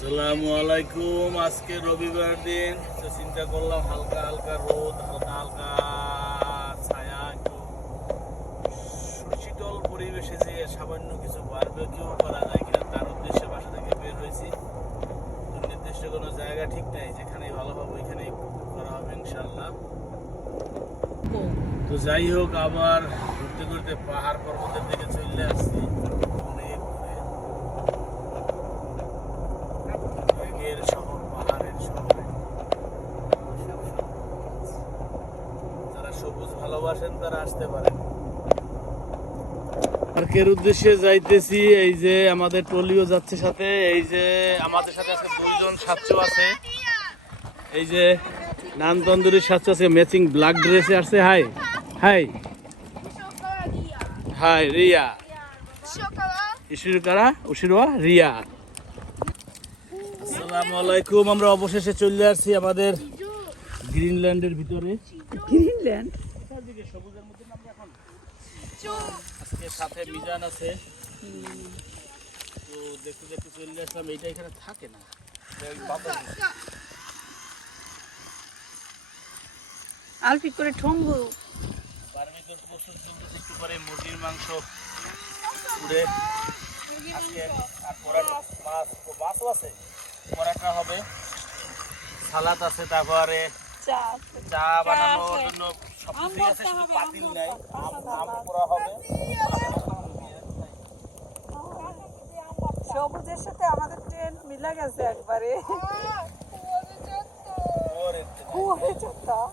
আসসালামু আলাইকুম। আজকে রবিবার দিন, তো চিন্তা করলাম হালকা হালকা রোদ, হালকা হালকা ছায়া, একটু সুশীতল পরিবেশে যে সামান্য কিছু বারবিকিউ করা যায় কিনা তার উদ্দেশ্যে বাসা থেকে বের হয়েছি। তো নির্দিষ্ট কোনো জায়গা ঠিক নাই, যেখানেই ভালো হবে ওইখানেই করা হবে ইনশাল্লাহ। তো যাই হোক, আবার ঘুরতে ঘুরতে পাহাড় পর্বতের দিকে চলে আসছি। অনেক মেঘের শহর, পাহাড়ের শহর। যারা সবুজ ভালোবাসেন তারা আসতে পারেন। পার্কের উদ্দেশ্যে যাইতেছি। এই যে আমাদের টলিও যাচ্ছে সাথে, এই যে আমাদের সাথে আজকে দুইজন সাচ্চু আছে। এই যে নান তন্দুরির সাচ্চু আছে, ম্যাচিং ব্ল্যাক ড্রেসে আসছে। হাই হাই হাই রিয়া ইসুরকারা উশিরোয়া রিয়া। আসসালামু আলাইকুম। আমরা অবশেষে চলে আসছি আমাদের গ্রিনল্যান্ডের ভিতরে। গ্রিনল্যান্ড সবুজের মধ্যে আমরা এখন আজকে সাথে মিজান আছে। তো দেখতে দেখতে চলে আসলাম। এইটা এখানে থাকে না, আলপি করে ঠম্বু বারবিকিউর প্রস্তুত চলতেছে। একটু পরে মুরগির মাংস পুড়ে আজকে আর পরাটা মাছও আছে, পরাটা হবে, সালাদ আছে, তারপরে চা বানানোর জন্য সব কিছুই আছে, শুধু পাতিল নাই। আম পোড়া হবে। সবুজের সাথে আমাদের ট্রেন মিলা গেছে একবারে। ওরে কুয়ারে চত্বর